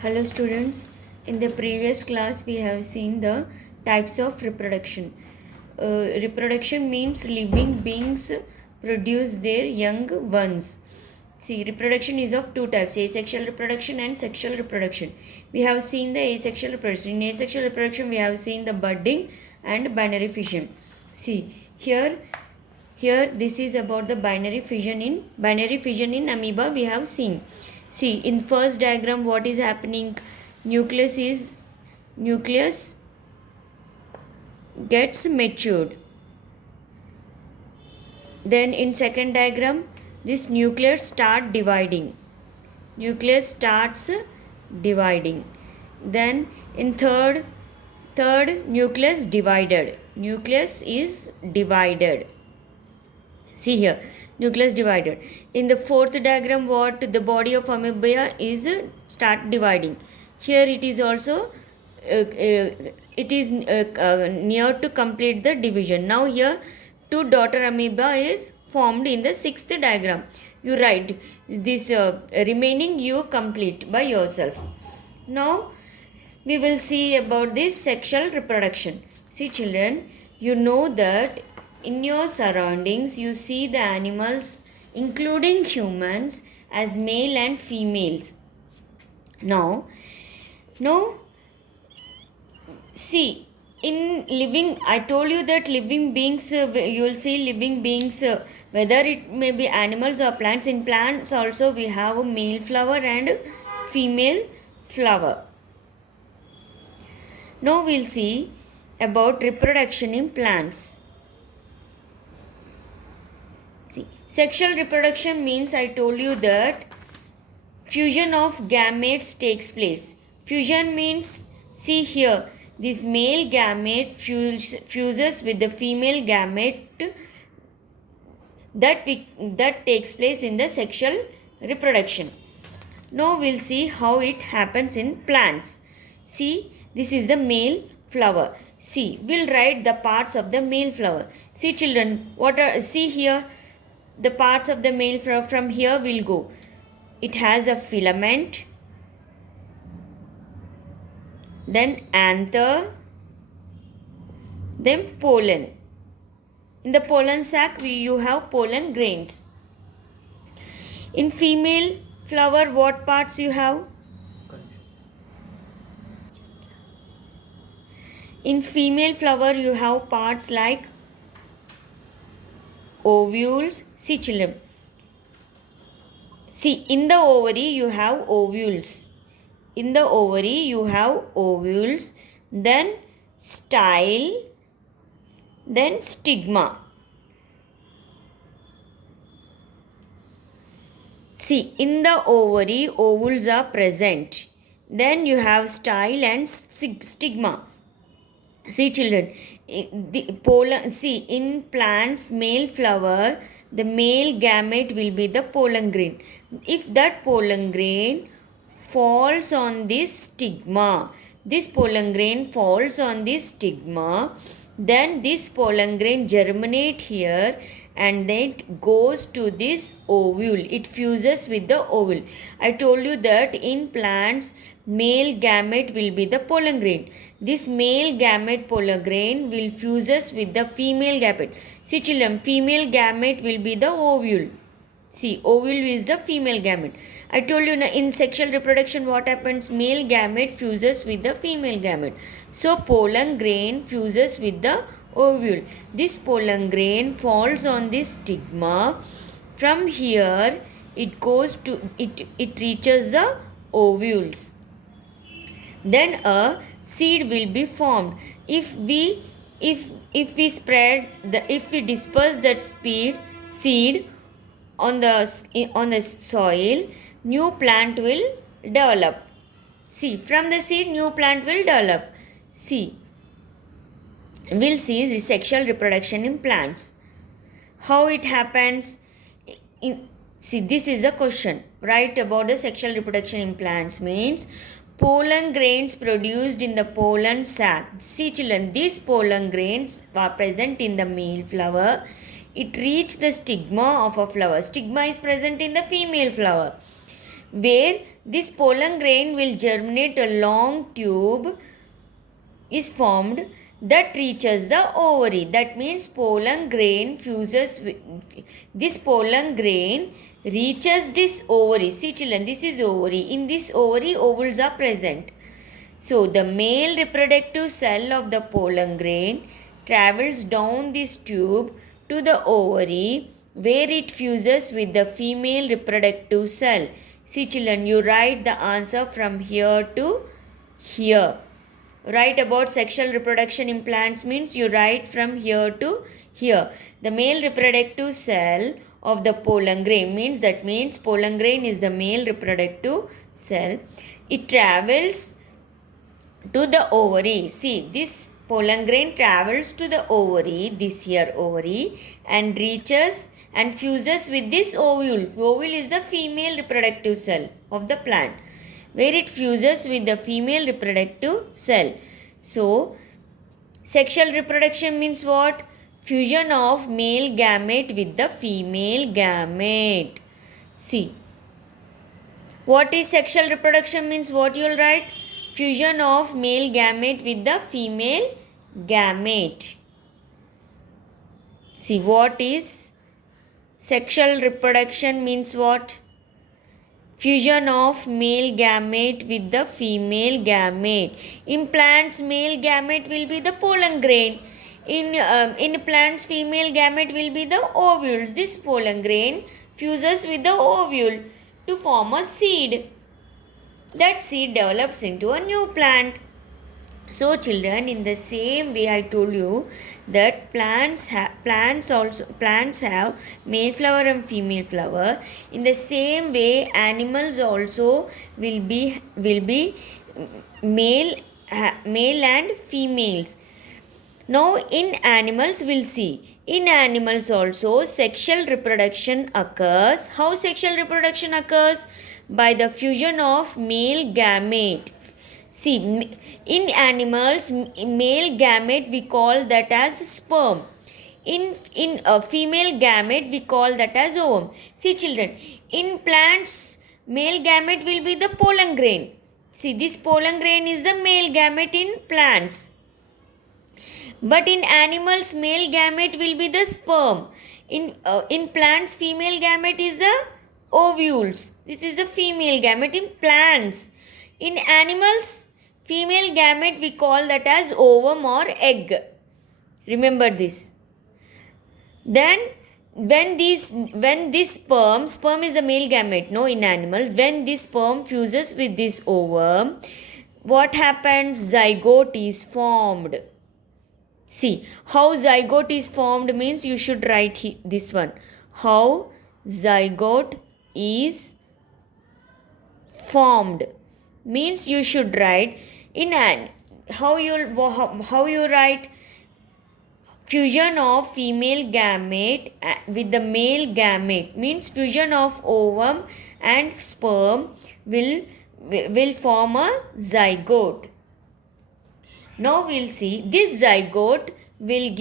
Hello students, in the previous class we have seen the types of reproduction. Reproduction means living beings produce their young ones. See, reproduction is of two types, asexual reproduction and sexual reproduction. We have seen the asexual reproduction. In asexual reproduction we have seen the budding and binary fission. See, here this is about the binary fission in amoeba we have seen. See, in first diagram what is happening? Nucleus gets matured. Then in second diagram this nucleus start dividing. Nucleus starts dividing. Then in third nucleus divided. Nucleus is divided. See here, nucleus divided. In the fourth diagram, what the body of amoeba is start dividing. Here it is also near to complete the division. Now here two daughter amoeba is formed in the sixth diagram. You write this remaining you complete by yourself. Now we will see about this sexual reproduction. See children, you know that in your surroundings you see the animals including humans as male and females. Now see, in living, I told you that living beings, you will see living beings, whether it may be animals or plants. In plants also we have a male flower and female flower. Now we will see about reproduction in plants. See, sexual reproduction means I told you that fusion of gametes takes place. Fusion means, see here, this male gamete fuses with the female gamete that takes place in the sexual reproduction. Now we'll see how it happens in plants. See, this is the male flower. See, we'll write the parts of the male flower. See children, see here, the parts of the male flower from here will go. It has a filament, then anther, then pollen. In the pollen sac you have pollen grains. In female flower what parts you have? In female flower you have parts like ovules. See children, see, in the ovary you have ovules. In the ovary you have ovules, then style, then stigma. See, in the ovary ovules are present. Then you have style and stigma. See children, see, in plants male flower the male gamete will be the pollen grain. If that pollen grain falls on this stigma, this pollen grain falls on this stigma, then this pollen grain germinate here and then it goes to this ovule. It fuses with the ovule. I told you that in plants male gamete will be the pollen grain. This male gamete pollen grain will fuses with the female gamete. See children, female gamete will be the ovule. See, ovule is the female gamete. I told you in sexual reproduction what happens? Male gamete fuses with the female gamete. So, pollen grain fuses with the ovule. This pollen grain falls on this stigma. From here, it goes to, it reaches the ovules. Then a seed will be formed. If we disperse that seed on the soil, new plant will develop. See, from the seed new plant will develop. See, we'll see the sexual reproduction in plants. How it happens? See, this is the question. Write about the sexual reproduction in plants means pollen grains produced in the pollen sac. See children, these pollen grains are present in the male flower. It reaches the stigma of a flower. Stigma is present in the female flower. where this pollen grain will germinate. A long tube is formed that reaches the ovary. That means pollen grain fuses with this pollen grain reaches this ovary. See children, this is ovary. In this ovary, ovules are present. So the male reproductive cell of the pollen grain travels down this tube to the ovary where it fuses with the female reproductive cell. See children, you write the answer from here to here. Write about sexual reproduction in plants means you write from here to here. The male reproductive cell of the pollen grain means pollen grain is the male reproductive cell. It travels to the ovary. See, this pollen grain travels to the ovary, this here ovary, and reaches and fuses with this ovule. Ovule is the female reproductive cell of the plant, where it fuses with the female reproductive cell. So, sexual reproduction means what? Fusion of male gamete with the female gamete. See, what is sexual reproduction means what you will write? Fusion of male gamete with the female gamete. See, what is sexual reproduction means what? Fusion of male gamete with the female gamete. In plants, male gamete will be the pollen grain. In plants, female gamete will be the ovules. This pollen grain fuses with the ovule to form a seed. That seed develops into a new plant. So children, in the same way I told you that plants have male flower and female flower. In the same way, animals also will be male and females. Now in animals we'll see. In animals also sexual reproduction occurs. How sexual reproduction occurs? By the fusion of male gamete. See, in animals, male gamete we call that as sperm. In a female gamete we call that as ovum. See children, in plants, male gamete will be the pollen grain. See, this pollen grain is the male gamete in plants. But in animals, male gamete will be the sperm. In plants, female gamete is the ovules. This is the female gamete in plants. In animals, female gamete we call that as ovum or egg. Remember this. Then when this sperm is the male gamete, no, in animals, when this sperm fuses with this ovum, what happens? Zygote is formed. See, how zygote is formed means you should write this one. How zygote is formed means you should write in an how you write fusion of female gamete with the male gamete means fusion of ovum and sperm will form a zygote. Now we'll see this zygote this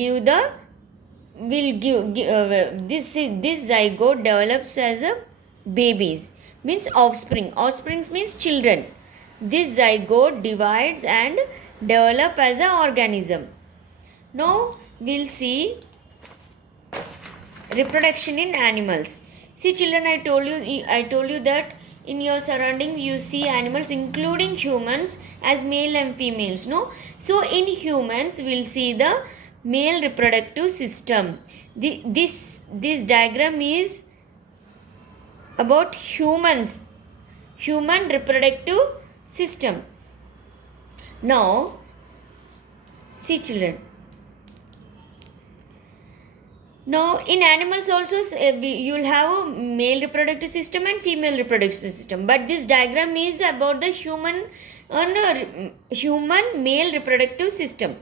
zygote develops as a babies means offspring. Offsprings means children. This zygote divides and develop as an organism. Now we'll see reproduction in animals. See children, I told you that in your surroundings you see animals including humans as male and females, no? So in humans we'll see the male reproductive system. This diagram is about human reproductive system. Now see children, now in animals also you will have a male reproductive system and female reproductive system, but this diagram is about the human male reproductive system.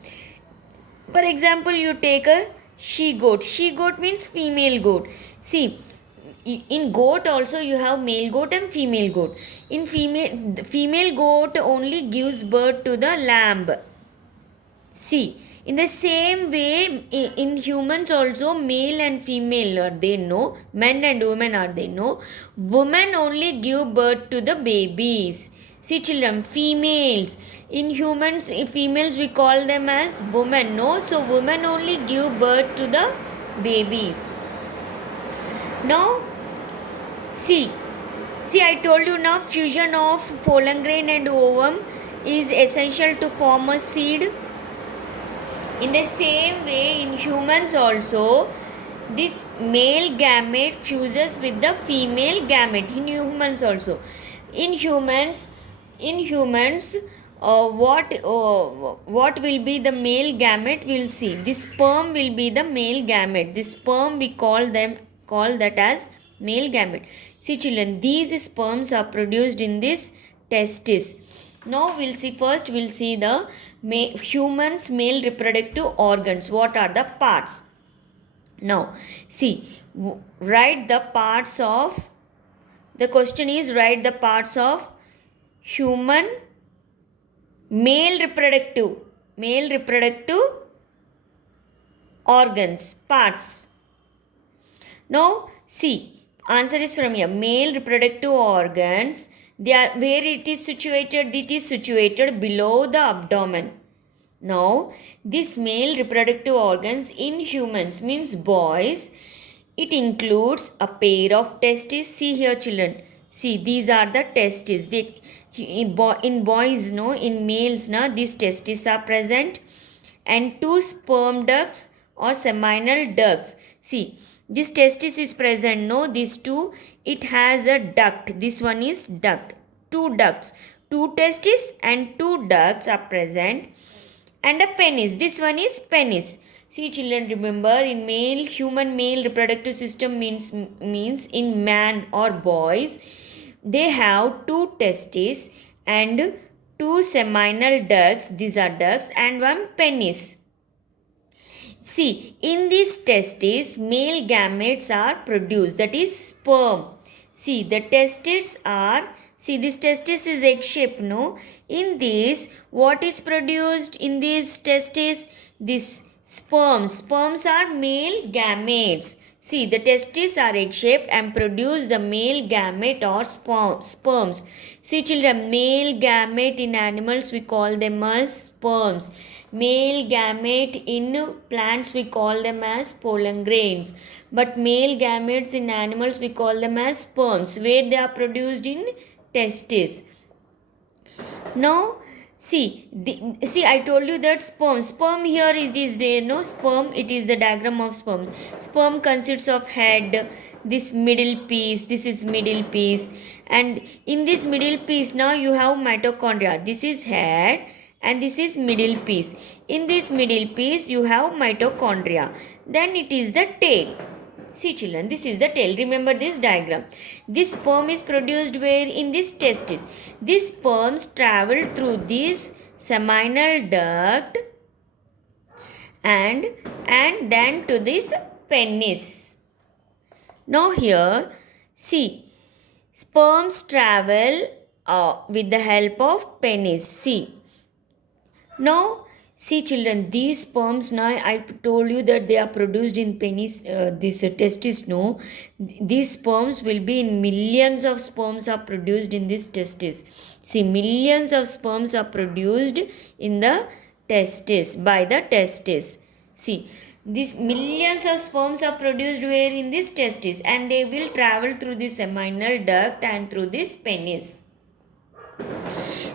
For example, you take a she goat. She goat means female goat. See, in goat also you have male goat and female goat. In female goat only gives birth to the lamb. See, In the same way, in humans also, male and female are they no, men and women are they no. Women only give birth to the babies. See children, females. In humans, females we call them as women, no. So women only give birth to the babies. Now, see, I told you now, fusion of pollen grain and ovum is essential to form a seed. In the same way, in humans also, this male gamete fuses with the female gamete. In humans also, in humans, what will be the male gamete? We'll see. This sperm will be the male gamete. This sperm we call that as male gamete. See children, these sperms are produced in this testis. Now we'll see the humans male reproductive organs. What are the parts? Now see, write the parts of, the question is write the parts of human male reproductive organs, parts. Now see, answer is from here. Male reproductive organs, they are, where it is situated below the abdomen. Now this male reproductive organs in humans, means boys, it includes a pair of testes. See here children, see these are the testes. In boys, no, in males, no, these testes are present, and 2 sperm ducts or seminal ducts. See, this testis is present, no, these two, it has a duct. This one is duct. 2 ducts, 2 testis and 2 ducts are present, and a penis. This one is penis. See children, remember, in human male reproductive system means in man or boys, they have 2 testes and 2 seminal ducts. These are ducts, and 1 penis. See, in these testes, male gametes are produced, that is sperm. See, the testes are, see this testis is egg shaped, no? In this, what is produced in these testes? This sperms. Sperms are male gametes. See, the testes are egg shaped and produce the male gamete or sperms. See children, male gamete in animals we call them as sperms. Male gamete in plants we call them as pollen grains. But male gametes in animals we call them as sperms, where they are produced in testes. Now, see, I told you that sperm here it is there, no, sperm, it is the diagram of sperm. Sperm consists of head, this middle piece, this is middle piece, and in this middle piece now you have mitochondria. This is head and this is middle piece. In this middle piece you have mitochondria. Then it is the tail. See children, this is the tail. Remember this diagram. This sperm is produced where? In this testis. These sperms travel through this seminal duct and then to this penis. Now here, see, sperms travel with the help of penis. See. Now, see children, these sperms, now I told you that they are produced in penis, this testis, no. These sperms will be in millions of sperms are produced in this testis. See, millions of sperms are produced in the testis, by the testis. See, these millions of sperms are produced where? In this testis, and they will travel through this seminal duct and through this penis.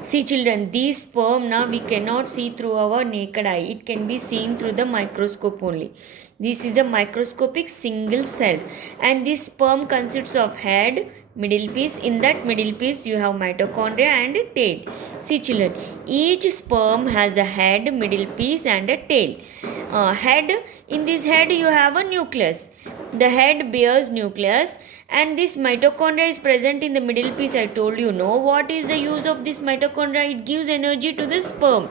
See children, these sperm now we cannot see through our naked eye. It can be seen through the microscope only. This is a microscopic single cell, and this sperm consists of head, middle piece. In that middle piece you have mitochondria and tail. See children, each sperm has a head, middle piece and a tail. Head, in this head you have a nucleus. The head bears nucleus, and this mitochondria is present in the middle piece. I told you, no. What is the use of this mitochondria? It gives energy to the sperm.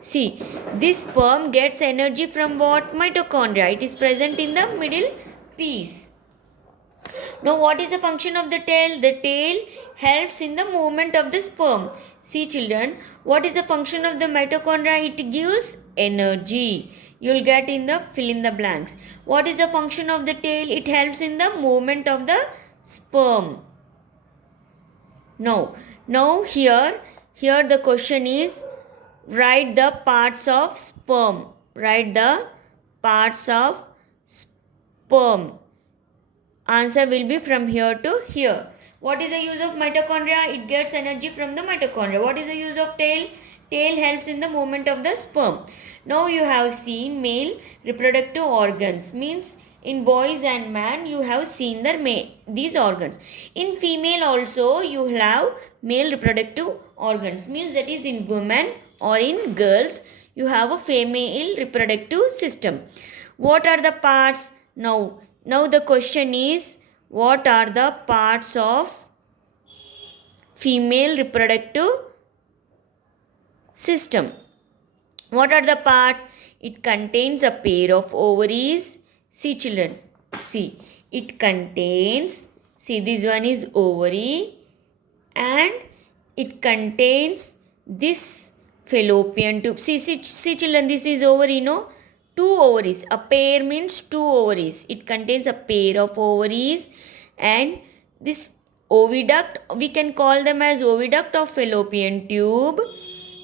See, this sperm gets energy from what? Mitochondria. It is present in the middle piece. Now, what is the function of the tail? The tail helps in the movement of the sperm. See, children, what is the function of the mitochondria? It gives energy. You'll get in the fill in the blanks. What is the function of the tail? It helps in the movement of the sperm. Now here the question is, write the parts of sperm. Write the parts of sperm. Answer will be from here to here. What is the use of mitochondria? It gets energy from the mitochondria. What is the use of tail? Tail helps in the movement of the sperm. Now you have seen male reproductive organs. Means in boys and man you have seen these organs. In female also you have male reproductive organs. Means that is in women or in girls you have a female reproductive system. What are the parts? Now the question is, what are the parts of female reproductive system? What are the parts? It contains a pair of ovaries. See, children, see, it contains, see, this one is ovary and it contains this fallopian tube. See children, this is ovary, no? Two ovaries. A pair means two ovaries. It contains a pair of ovaries and this oviduct, we can call them as oviduct of fallopian tube.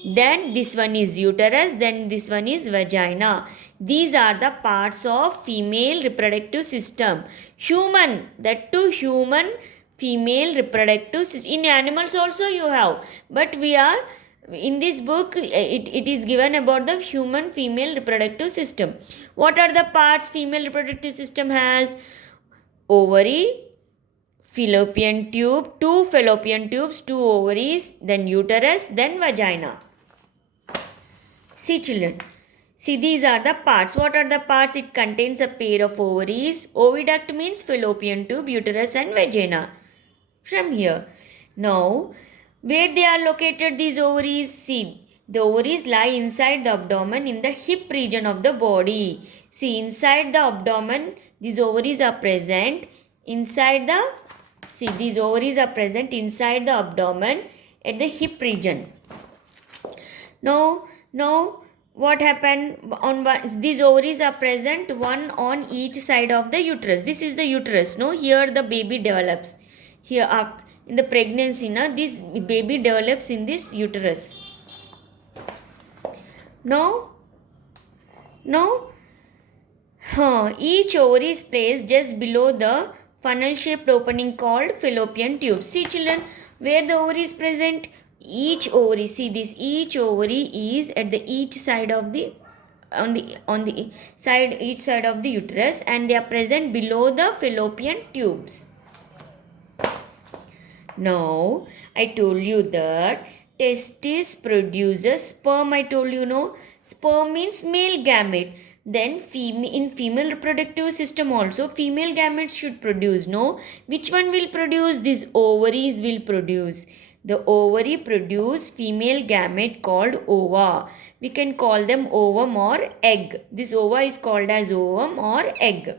Then this one is uterus, then this one is vagina. These are the parts of female reproductive system. Human, that too human female reproductive system. In animals also you have, but we are in this book it is given about the human female reproductive system. What are the parts female reproductive system has? Ovary, fallopian tube, two fallopian tubes, two ovaries, then uterus, then vagina. See children, see these are the parts. What are the parts? It contains a pair of ovaries. Oviduct means fallopian tube, uterus and vagina. From here. Now, where they are located, these ovaries? See, the ovaries lie inside the abdomen in the hip region of the body. See, inside the abdomen, these ovaries are present. Inside the, see, these ovaries are present inside the abdomen at the hip region. Now, what happened? These ovaries are present, one on each side of the uterus. This is the uterus. No, here the baby develops. Here after, in the pregnancy, this baby develops in this uterus. Now, each ovary is placed just below the funnel-shaped opening called fallopian tube. See children, where the ovary is present? Each ovary, see this, each ovary is at the each side of the each side of the uterus, and they are present below the fallopian tubes. Now, I told you that testis produces sperm. I told you, no? Sperm means male gamete. Then in female reproductive system also, female gametes should produce, no? Which one will produce? These ovaries will produce. The ovary produce female gamete called ova. We can call them ovum or egg. This ova is called as ovum or egg.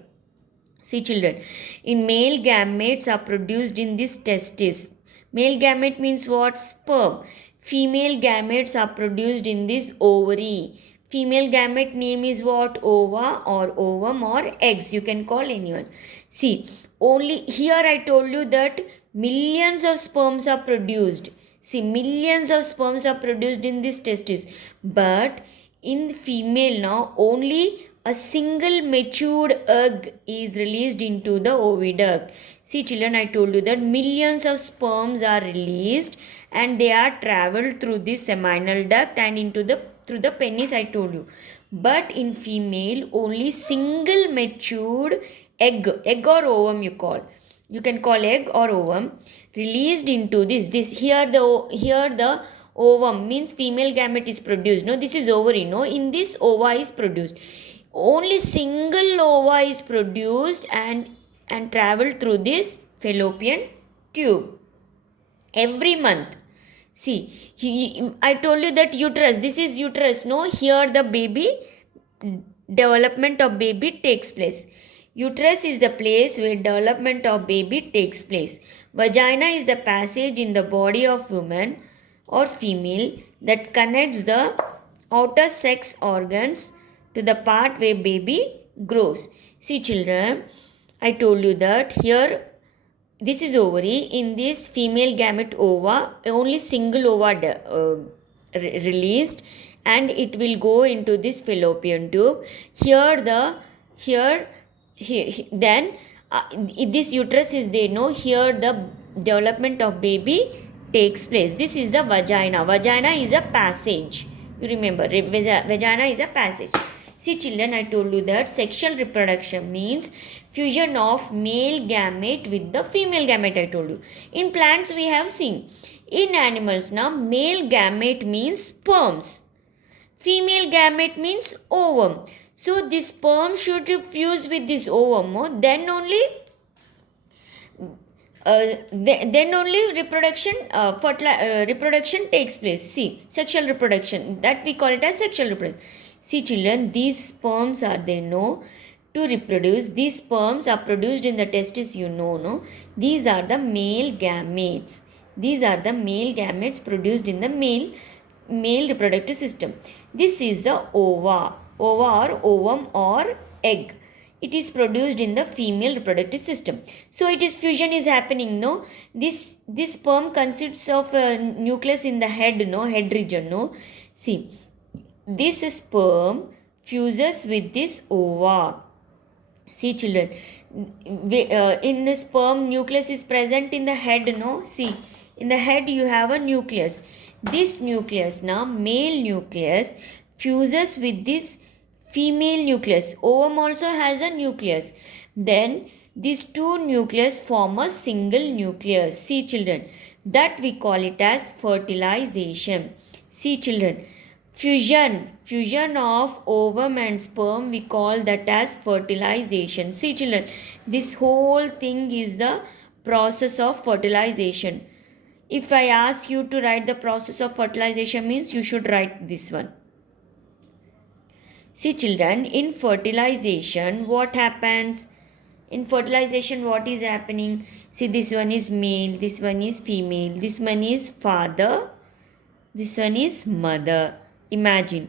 See children, in male gametes are produced in this testis. Male gamete means what? Sperm. Female gametes are produced in this ovary. Female gamete name is what? Ova or ovum or eggs. You can call anyone. See, only here I told you that millions of sperms are produced. See, millions of sperms are produced in this testis. But in female now, only a single matured egg is released into the oviduct. See children, I told you that millions of sperms are released and they are traveled through this seminal duct and through the penis, I told you. But in female, only single matured egg or ovum you call. You can call egg or ovum released into this. Here the ovum means female gamete is produced. No, this is ovary. No, in this ova is produced. Only single ova is produced and travel through this fallopian tube every month. See, I told you that uterus, this is uterus. No, here the baby, development of baby takes place. Uterus is the place where development of baby takes place. Vagina is the passage in the body of woman or female that connects the outer sex organs to the part where baby grows. See children, I told you that here this is ovary. In this female gamete ova, only single ova released, and it will go into this fallopian tube. Here the here, then this uterus is there. No, here the development of baby takes place. This is the vagina. Vagina is a passage. You remember, vagina is a passage. See children, I told you that sexual reproduction means fusion of male gamete with the female gamete, I told you. In plants we have seen. In animals now, male gamete means sperms. Female gamete means ovum. So this sperm should fuse with this ovum. Then only reproduction reproduction takes place. See, sexual reproduction, that we call it as sexual reproduction. See children, these sperms are they know to reproduce. These sperms are produced in the testis, you know, no? These are the male gametes. These are the male gametes produced in the male reproductive system. This is the ova or ovum or egg. It is produced in the female reproductive system. So it is fusion is happening, no? This sperm consists of a nucleus in the head, no? Head region, no? See, this sperm fuses with this ova. See children, in sperm nucleus is present in the head, no? See, in the head you have a nucleus. This nucleus now, male nucleus, fuses with this female nucleus. Ovum also has a nucleus. Then these two nucleus form a single nucleus. See children, that we call it as fertilization. See children, fusion of ovum and sperm, we call that as fertilization. See children, this whole thing is the process of fertilization. If I ask you to write the process of fertilization, means you should write this one. See children, in fertilization what happens? In fertilization what is happening? See, this one is male, this one is female, this one is father, this one is mother. Imagine.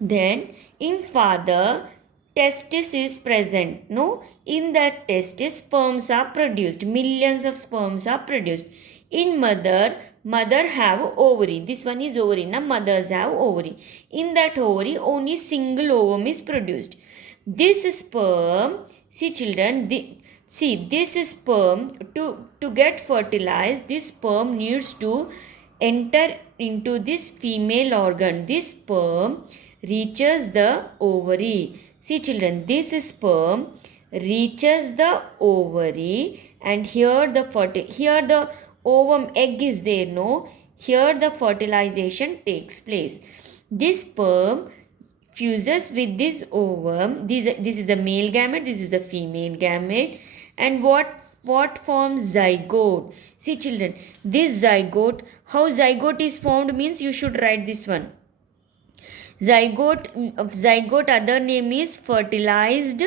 Then in father, testis is present. No, in that testis sperms are produced. Millions of sperms are produced. In mother have ovary. This one is ovary. Now mothers have ovary. In that ovary only single ovum is produced. This sperm, see children, this sperm to get fertilized, this sperm needs to enter into this female organ. This sperm reaches the ovary. See children, this sperm reaches the ovary, and here the ovum egg is there, no? Here the fertilization takes place. This sperm fuses with this ovum. This is the male gamete, this is the female gamete, and what forms zygote? See children, this zygote, how zygote is formed means you should write this one. Zygote other name is fertilized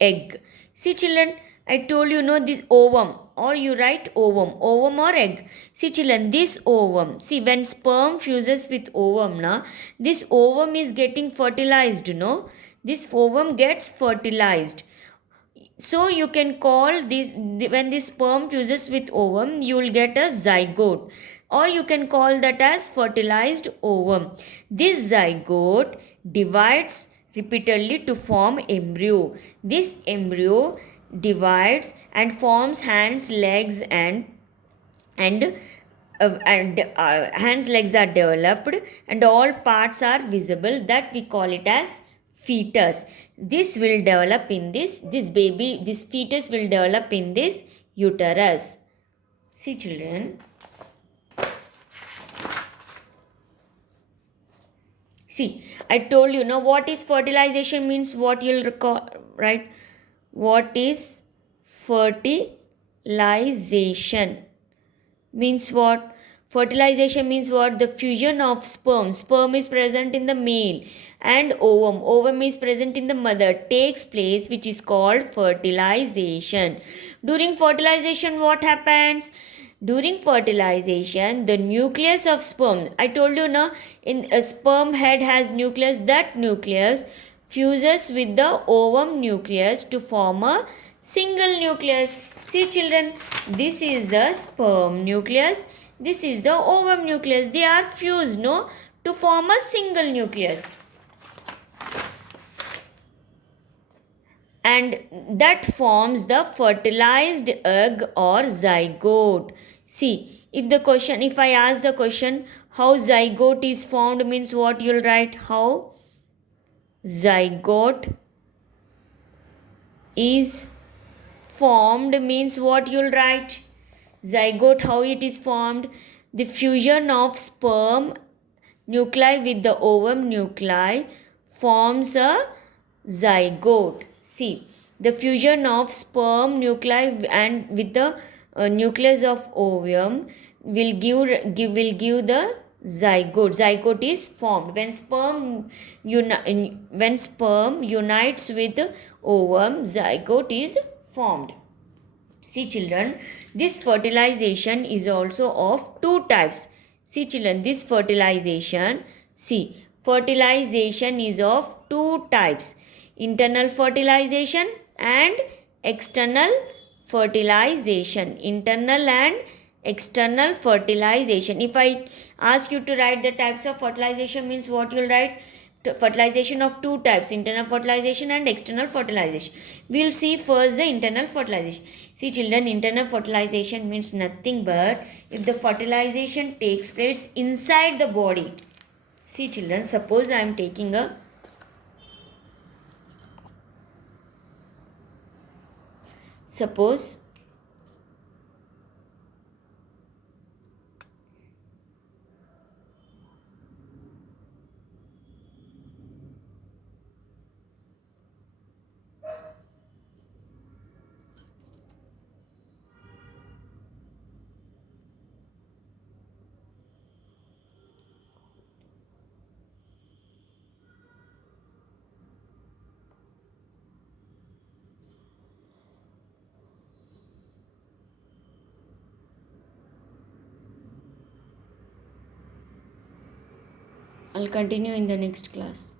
egg. See children, I told you, no, this ovum, or you write ovum or egg. See children, this ovum, see when sperm fuses with ovum, na, this ovum is getting fertilized, no? This ovum gets fertilized. So you can call this, when this sperm fuses with ovum, you will get a zygote, or you can call that as fertilized ovum. This zygote divides repeatedly to form embryo. This embryo divides and forms hands, legs, and hands, legs are developed, and all parts are visible. That we call it as fetus. This will develop in this fetus will develop in this uterus. See children, see, I told you, now what is fertilization means, what you'll recall, right? What is fertilization means what? Fertilization means what? The fusion of sperm. Sperm is present in the male and ovum. Ovum is present in the mother. Takes place, which is called fertilization. During fertilization, what happens? During fertilization, the nucleus of sperm. I told you now, in a sperm head has nucleus. That nucleus fuses with the ovum nucleus to form a single nucleus. See children, this is the sperm nucleus. This is the ovum nucleus. They are fused, no, to form a single nucleus. And that forms the fertilized egg or zygote. See, if I ask the question, how zygote is formed, means what you'll write? How zygote is formed means what you'll write? Zygote, how it is formed? The fusion of sperm nuclei with the ovum nuclei forms a zygote. See, the fusion of sperm nuclei and with the nucleus of ovum will give the zygote. Zygote is formed when sperm unites with ovum. Zygote is formed. See children, this fertilization is also of two types. See children, this fertilization is of two types. Internal fertilization and external fertilization. Internal and external fertilization. If I ask you to write the types of fertilization, means what you'll write? Fertilization of two types, internal fertilization and external fertilization. We will see first the internal fertilization. See children, internal fertilization means nothing but if the fertilization takes place inside the body. See children, suppose I am taking a suppose I'll continue in the next class.